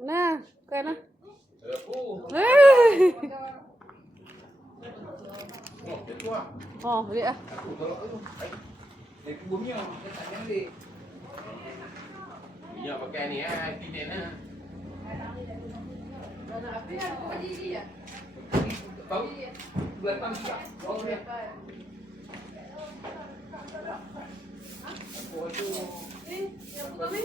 Mana? Bukan lah. Aku. Oh, itu lah. Oh, balik lah. Aku tolak tu. Dia kubumnya. Dia tak yang dia. Dia pakai ni Tinen lah. Tapi aku pergi dia. Tahu? Belakang juga. Oh, dia. Aku tu. Yang buka ni.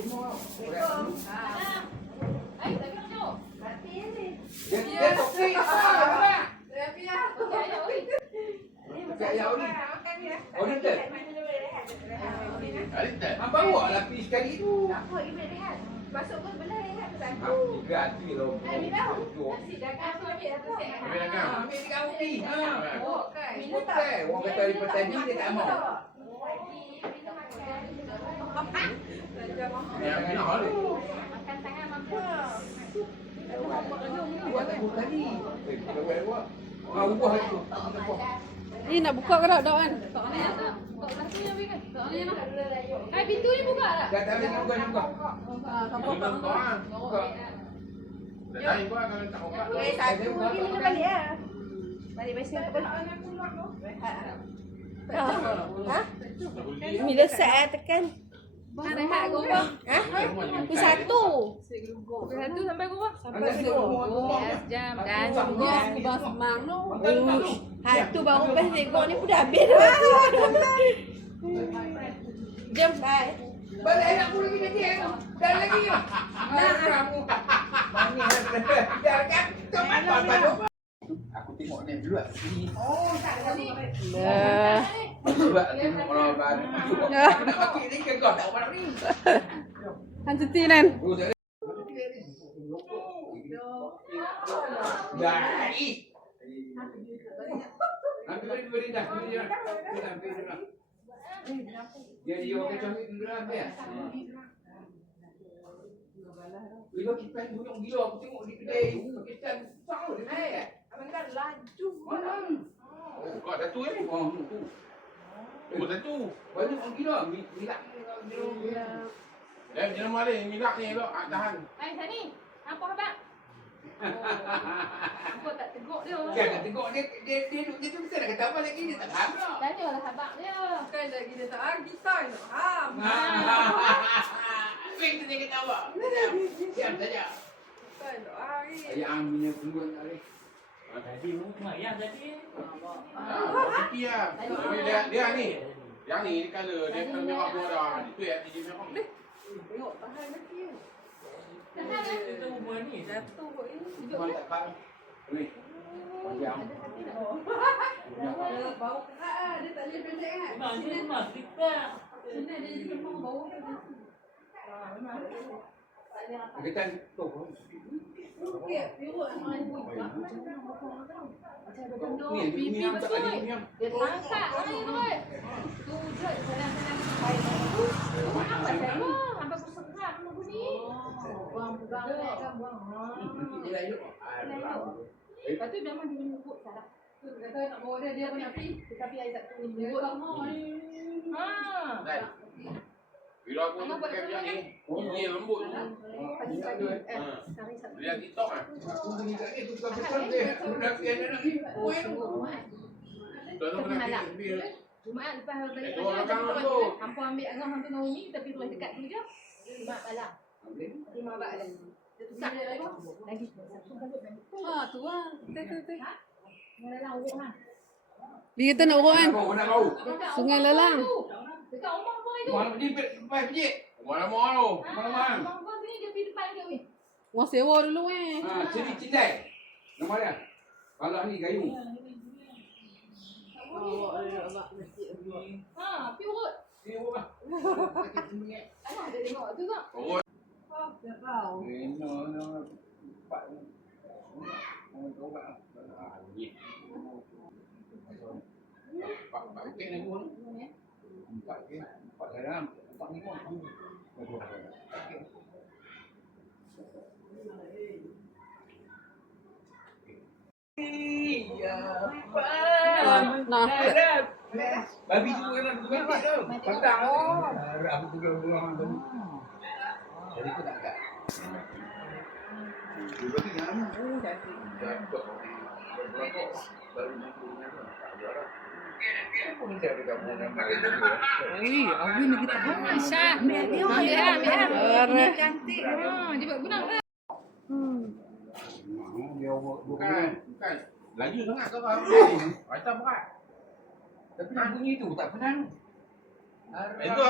Ai, tak kena jauh. Mati ni. Dia tokek. Tapi ya. Okey, ayo. Pakai ayam ni. Oh, ni tak? Ada tak? Apa awak lapis sekali tu? Tak apa, ibu rehat. Masuk pun belah rehat ke sana. Tiga hati lah. Ni dah. Nasi dagang tu ambil satu set. Ambil dagang. Ambil tiga kopi. Oh, kan. Minum tak? Orang kata daripada tadi dia tak mau. Yang ni hal. Makan tangan mampu. Buat tak buat tadi. Buat buat. Ubah tu. Ni nak buka ke tak? Tak kan? Tak ni tu. Tak satu yang bikin. Tak ni nak. Hai, pintu ni buka tak? Dah tak boleh buka juga. Kapal tak? Buka. Dah lain gua kalau tak buka. Satu lagi ni balik lah. Balik biasa tak boleh. Ha? Ni dah set tekan. Rehat kau apa? Ha? Pukul 1. Pukul 1 sampai kau apa? Sampai 10. Jam dan Ni aku bang semang tu. Hari tu baru best tengok ni pun dah habis dah. Jom bye. Balik anak aku lagi nanti. Dah lagi. Nah, kamu. Mami dah kan. Cepat. Aku tengok ni dulu lah. Oh, tak ni. Dah. Sebab tengok orang baru. Nak pakai ni ke kau tak apa ni? Han cuti kan? Oh, tak ada. Dah. Nanti beri dah. Dia orang kacau ni dulu lah dia. Bila kita bunuh gila aku tengok di kedai Pakistan besar dia. Abang kan laju. Oh, kau satu ni. Oh, tu. Oh, satu. Banyak orang gila. Milak ni. Dan jangan maling milak ni elok tahan. Hai, Sani. Apa khabar? Apa tak teguk dia? Jangan tengok dia tu kita nak kata apa lagi dia tak faham tak. Tanyalah khabar dia. Kan lagi dia tak lagi tak nak faham. Weh kita kata apa? Diam saja. Tak nak lagi. Ayah ambilnya keluar tadi. Tadi mu mayang tadi. Sikit lah. Tapi dia ni. Yang ni color dia kan merah merah. Itu yang tinggi merah. Tengok tahan lagi. Tahan lah. Itu umur ni. Jatuh kot ini. Cuma tak faham. Ni. Panjang. Bau kerat lah. Dia tak boleh pendek kan. Memang kita. Sini dia jadi memang bau dia. Memang. Kita tu. Okey, pirut. Ni Pipi tak betul. lagi ni. Dia tangkap ni tu. Tu je jalan-jalan sampai tu. Apa sama? Sampai bersekat aku ni. Buang pegang dia kan buang. Kita layu. Lepas tu memang dia menyebut salah. Tu kata nak bawa dia banyak pi. Tetapi Aizat tu Dia menyebut. lama ni. Dan bila aku pakai macam ni, ini lembut tu. Pagi-pagi. Hari Sabtu. Dia TikTok ah. Aku beli kat ni tu tukar pesan dia. Aku dah kian anak ni. Tuan-tuan pernah pergi. Jumaat lepas balik Orang pagi kampung kita tu. hampa ambil Agam hampir Naomi tapi terus dekat tu je. Jumaat malam. Jumaat malam. Dia tukar lagi. Satu balut lagi. Ha tu lah. Betul. Yang dalam urut lah. Dia kata nak urut kan? Kau nak bau. Dekat Sungai rumah Lalang. tu. Dekat rumah kau itu. Mana pergi pergi. Mana mau? Mana mang? Rumah kau sini dia pergi depan dia weh. Orang sewa dulu eh. Ha, sini cindai. Nama dia. Kalau ni kayu. Ha, pergi urut. Ni apa? Alah dia tengok tu tak? Oh, Tak tahu. no. Pak. Oh, kau pak. Ah, ni. Pak okey ni pun. Empat ke? Empat dalam. Empat ni pun. Nah. Babi tu kan tu mati tu. Patang tu. Aku tu orang tu. Jadi aku tak agak. Dua tiga nama. Oh, cantik. Dapat berapa? Baru 60 nama. Tak ada lah. Apa ni cara kamu nampak dia? Awin lagi tak habis. Syah, ambil Cantik. Dia buat gunang ke? Bukan. Laju sangat kau faham. Macam berat. Tapi nak bunyi tu tak pernah. Itu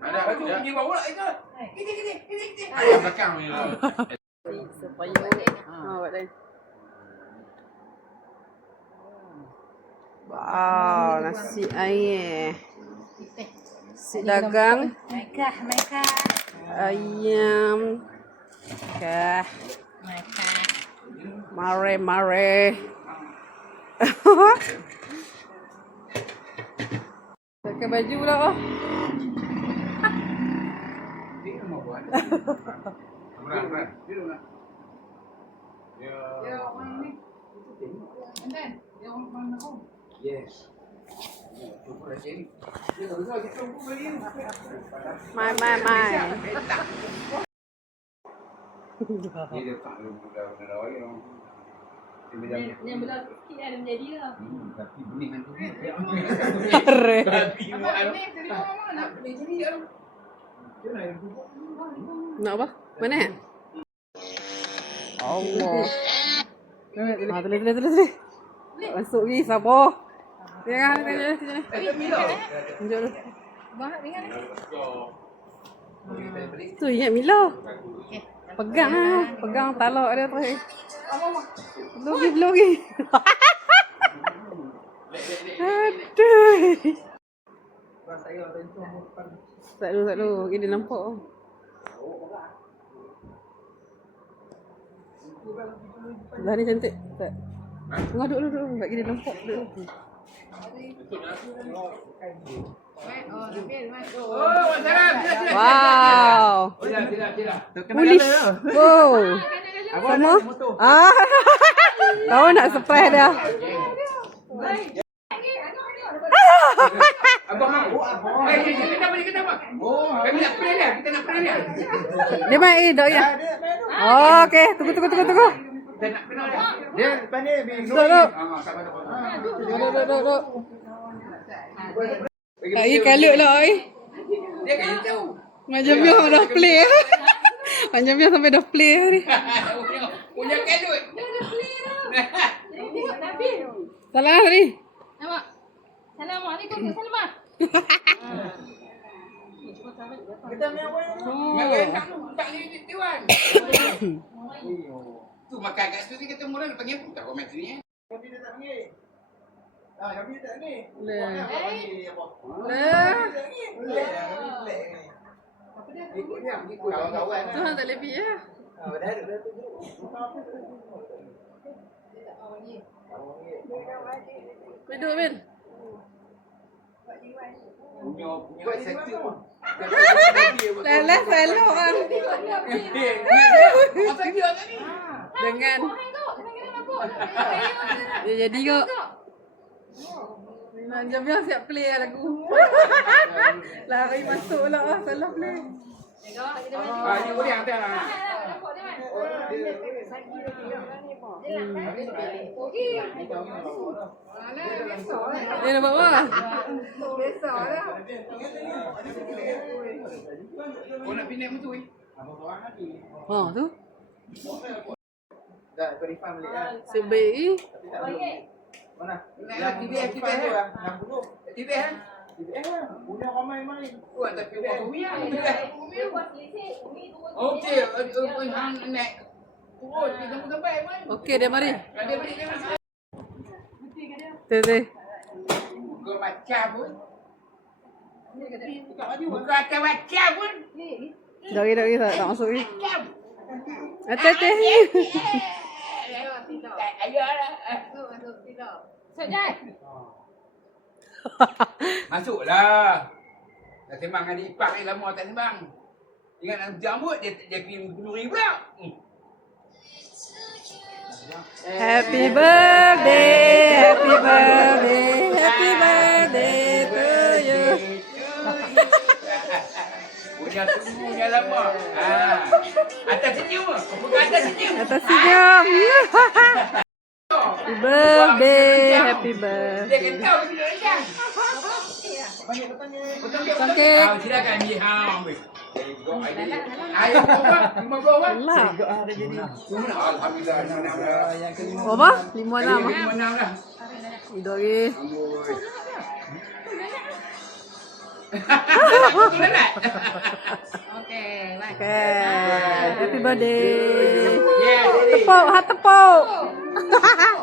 ada baju pergi bawa pula itu. Kita. Ayam belakang ni. Supaya buat lain. Wow, nasi air. Nasi dagang. Mereka. Ayam. Kah. Mare. Pakai baju pula oh. Dia mau buat. Berat. Dia nak. Ya, orang ni. And then, dia orang mana kau? Yes. Cuba aja ni. Dia tak usah kita tunggu beli. Mai. Dia tak lu mudah lagi orang. Yang belah sikit ada menjadi lah. Tapi benih tu. Re. Tapi Ni jadi orang mana nak beli jadi ya. Nak apa? Mana? Allah. Tulis. Masuk ni sabar. Jangan. Tunjuk dulu. Banyak dengan ni. Tu ingat Mila. Pegang talak dia terus. Belum lagi. Aduh. Tak dulu. Ini nampak. Dah ni cantik. Tak. Tengah duduk. Tak gini nampak. Duduk. Wow. Tidak. Pulis. Wow. Sama? Kau nak surprise dia. Abang mau. Kenapa? Oh, kami nak pray dia. Kita nak pray dia. Dia main dok ya. Okey, tunggu. Kita nak kenal dia. Dia depan ni Duduk. sabar. Duduk. Ai kalut lah ai. Dia kan tahu. Macam dia dah play. Macam dia sampai dah play ni. Punya kalut. Salah ni. Nampak? Assalamualaikum. Salamah. Tak ni Tuan. Tu makan kat situ kita murah panggil pun tak komen sini. Kami dia tak panggil. Kami tak panggil. Kawan-kawan. Tuhan tak lebih ya. Duduk Ben. Punya sektor pun. Salah orang. Apa dia tadi? Dengan dia jadi kok. Macam dia siap play lagu. Lari masuk lah salah play. Ni boleh hantar lah. Dia nampak apa? Kau nak pindah mutu ni? Oh tu. Dah, kau refund balik lah. Sebaik. Mana? Nak TBS lah. 60. TBS lah. Punya ramai main. Buat tak TBS. Okey, hang nak turun di tempat-tempat main. Okey dia mari. Ada balik dia masuk. Tu. Bukan macam pun. Bukan akan macam pun. Dari tak masuk ni. Hati-hati. Ayahlah. Sekejap. Masuklah. Dah sembang dengan adik ipar ni lama tak sembang. Ingat nak jambut dia kirim kenduri pula. Happy birthday to you. Kena tunggu dia lama. Atas senyum. Bukan atas senyum. Atas senyum. Happy birthday. Happy Dia birthday. kena tahu dia dah. Potong kek. Silakan ni. Ambil. Ayam berapa? 50 apa? Lah. Alhamdulillah. Berapa? 56. 56 dah. Hidup lagi. Amboi. Betul tak? Okey, baik. Okay. Happy birthday. Yeah, ready. Tepuk. Ha tepuk.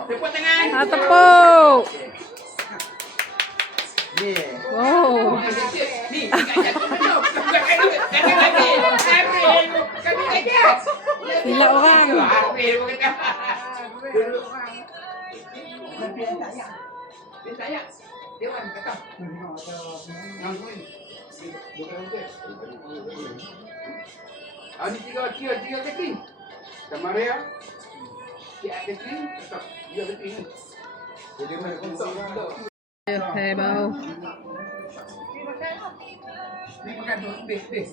Tepuk tangan. Ha tepuk. Ni. Oh. Ni, kat jatuh belum. Jangan lagi. April. Kami aja. Silap orang. April pun kata. Dia tanya. Dia orang kata. Ni tiga kecil. Kamar ya. Tiga kecil. Tetap. Tiga kecil. Jadi mana konsol dah. Hey, bau. Ni makan tu. Bes.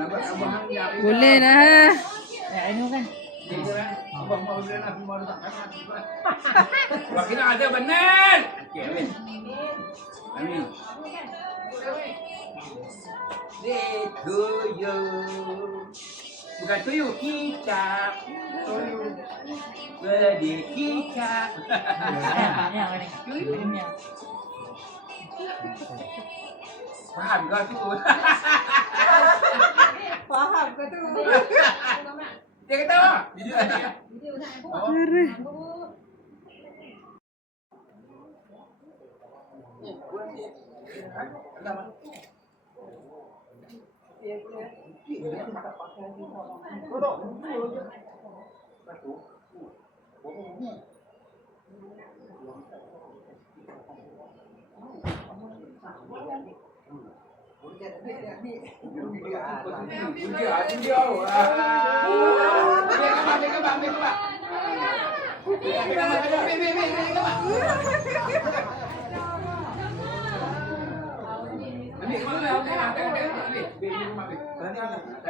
Nampak abang nak. Boleh dah. Abang mau beli nak mau tak kan. Wakil ada benar. Okey, amin. Amin. To you. Bukan to you, kicap. Berde kicap. Faham kau tu? Faham ke tu? Dia kata apa? Video nak buat.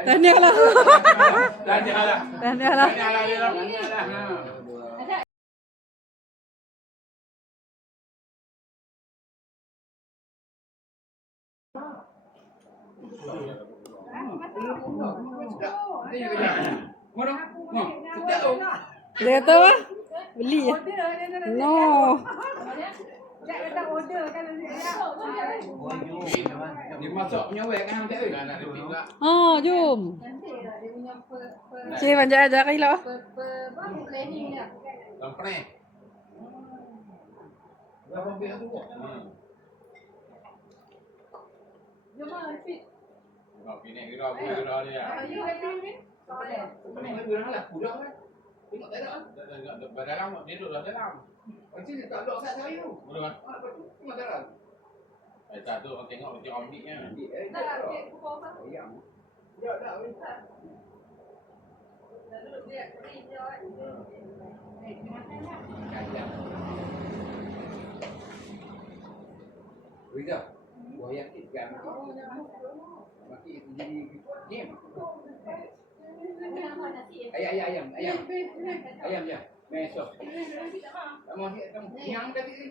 Tahniah lah. Tahniah lah. Tahniah lah. Tahniah lah. Dia kata apa? Beli ya? No. Dia kata order kan Dia masak punya wek kan tak ada. Oh, jom. Cik panjang aja kilo. planning dia. Lampre. Berapa biar tu? Jom lah, repeat. Ini kira dia. You repeat. Soalan. Mana orang lah, budak kan. Tengok tak ada. Dalam dia duduk dalam. Macam ni tak ada kat saya tu. Boleh kan? Tengok dalam. Tak tu orang tengok macam omniknya. Tak, repeat pukul apa? Ayam. Ya, dah. Lalu dia repeat je. Riza, buah yakin kan? Maki itu jadi game. Ayam. Ayam ya. Besok. Kamu ni kamu yang tadi ni.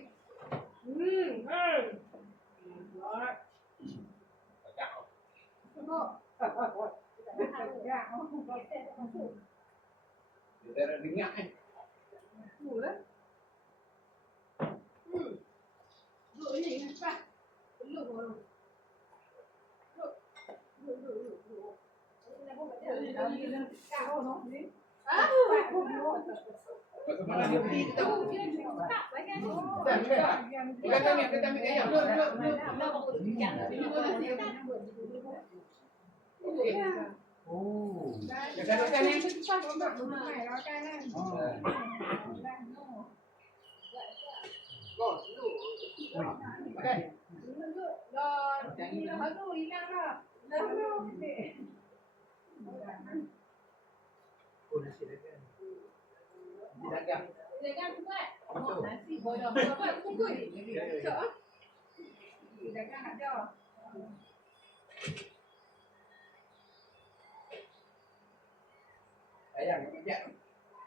Kita ada minyak ni. Mana dia pergi tahu? Kita ambil ayam. Oh. Jangan lupa ni. Nasi bodoh. Apa tunggu ni? Cok. Dagang ada. Ayam pijak.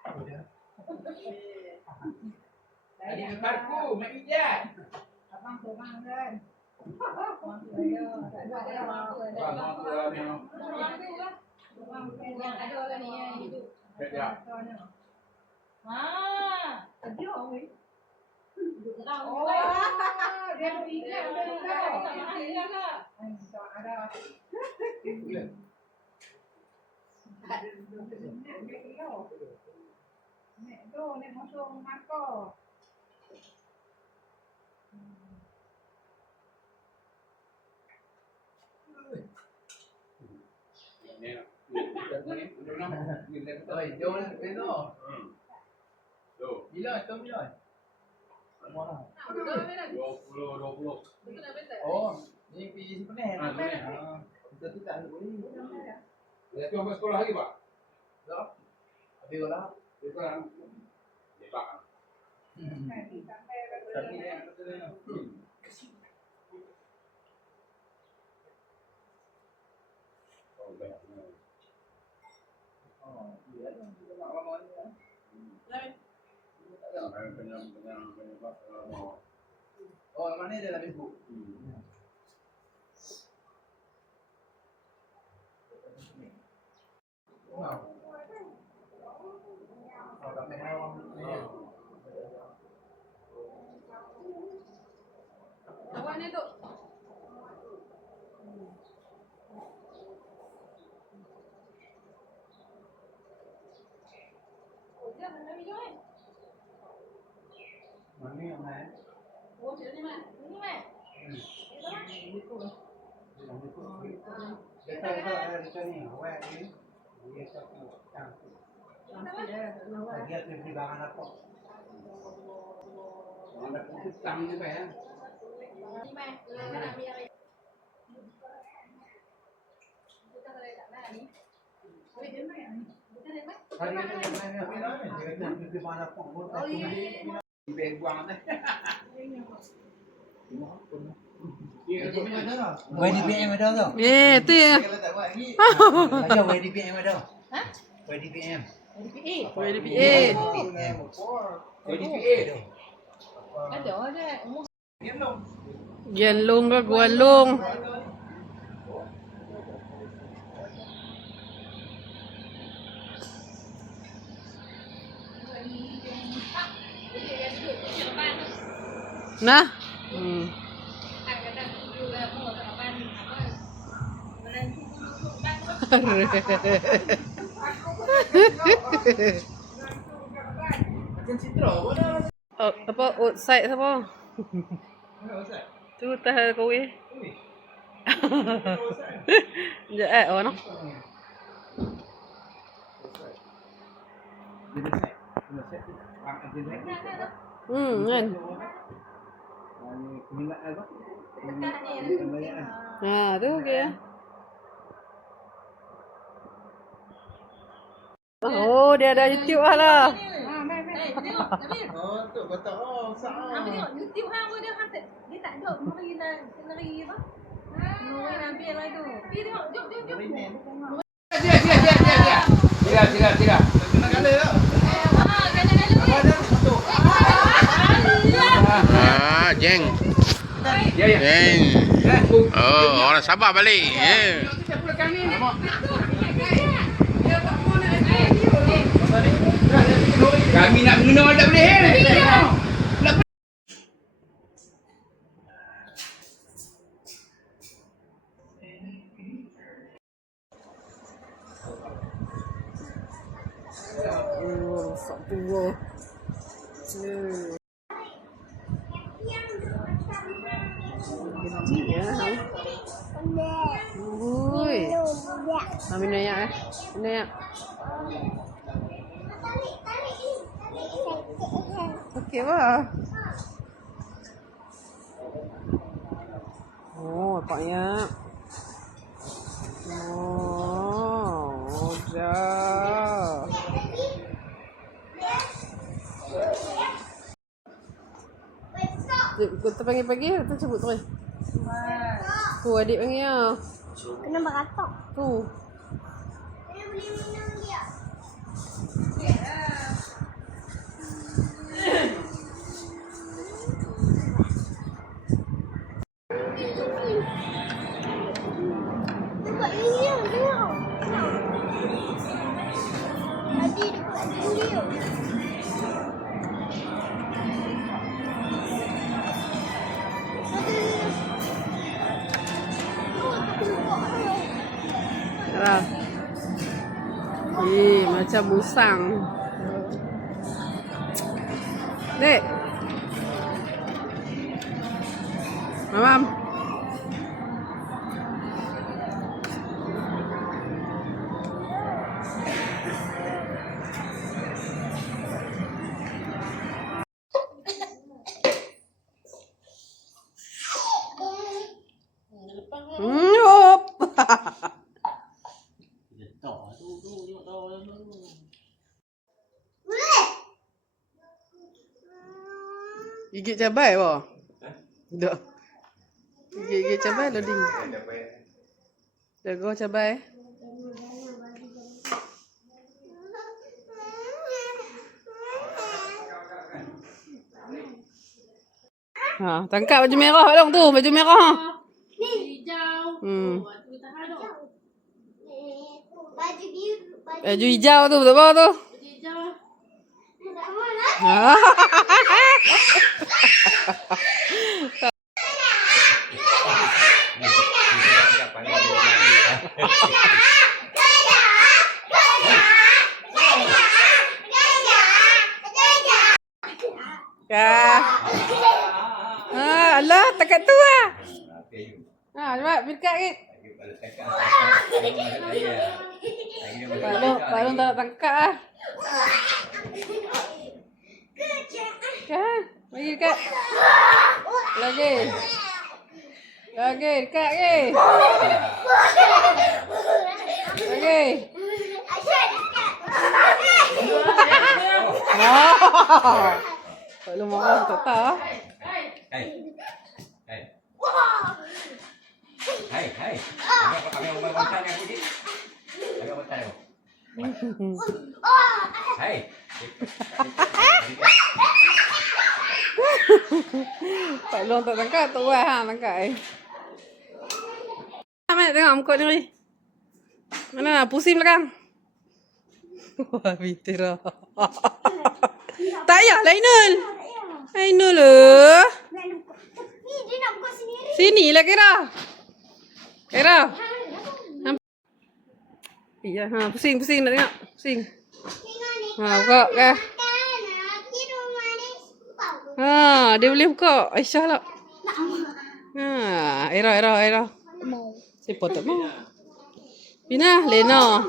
Apa dia? Tadi depanku, mak pijak. Abang sorang kan. Orang tua ni. Yang ada orang ni yang hidup. Ya. Tadi orang ni. Oh, Dia berpijak dulu. Tak ada. Nek tu, nek masuk mako. Oi, jom lah, beno. Tu. Bila tu bila? Mana? 20. Oh, ni pergi sepenuh. Ah, sepenuh. Kita tu tak boleh. Dia tu apa sekolah lagi, Pak? Tak. Habis lah. Dia sekolah. Dia Pak. Tapi dia betul ni. Oh, banyak. Oh, dia ada. Mak lama ni. Oh, mana dia dalam Facebook? Oh, tak main awam. Awak ni tu. Mana yang main? oh, sini mah. Ini mah. Kita ada di sini. Awak ni. Dia satu cantik. Dia tu beli barang apa? Ada putih tang juga ya. Ini mah. Mana ambil yang kita boleh tak nak ni. Boleh dia mah. Bukan dia mah. Hari ni dia tu beli barang apa? Oh iya. Beg buang dah. YDPM ada tak? Tu ya. Kalau tak buat lagi. Ada YDPM ada. Ha? YDPM. DPA. YDPA. YDPA tu. Ada ada. Umur Gian Long ke Guan Long. Nah. Macam Citra pun dah. Oh, apa outside siapa? Tu tah kau eh. Ya oh no. Kan. Ha, tu okey. Oh, dia ada YouTube lah. tengok Nabil. Oh, tu kata oh, sah. Ambil tengok YouTube hang dia hang dia tak ada scenery apa? Nuri Nabil lah tu. Pergi tengok, jom. Tidak. Kena kala tak? Jeng. Ya. Jeng. Oh, orang Sabah balik. Kami nak mengenal tak boleh. Tua. Ui. Amin ayak Amin. Okey bah. Oh, paknya. Oh, dah. Kita panggil-panggil, kita sebut tu. Tu adik panggil ah. Kena beratok. Tu. Dia boleh minum dia. dekat dia, tengok. Tadi dekat dia. Arah. Macam musang. Dek. Mamam. Yup. Gigit cabai apa? Tak. Gigit cabai loading. Jaga cabai. Ha, tangkap baju merah dong tu, baju merah. Hijau. Hmm. Tu tahan tu. Baju biru. Baju hijau tu betul apa tu? Hijau. Sama lah. Ha. Alah, takat tu ah. Cepat dekat ke. Pak Long tak nak tangkap ah. Kan? Bagi dekat. Lagi. Lagi dekat ke. Lagi. Pak Long marah tak tahu. Hai. Agak bantai aku ni. Agak bantai aku. Hai. Pak Long tak tangkap, tak buat hang tangkap Mat tengok muka ni. Mana pusing belakang. Wah, Fitira. Tak payah lah Ainul. Ainul lah. Ni dia nak buka sendiri. Sini lah Kira. Kira. Iya, ha, pusing nak tengok. Pusing. Tengok ni. Ha, buka ke. Ni rumah ni sebab. Ha, dia boleh buka. Aisyah lah. Ha, Era. Siapa tak mau? Pina, Lena.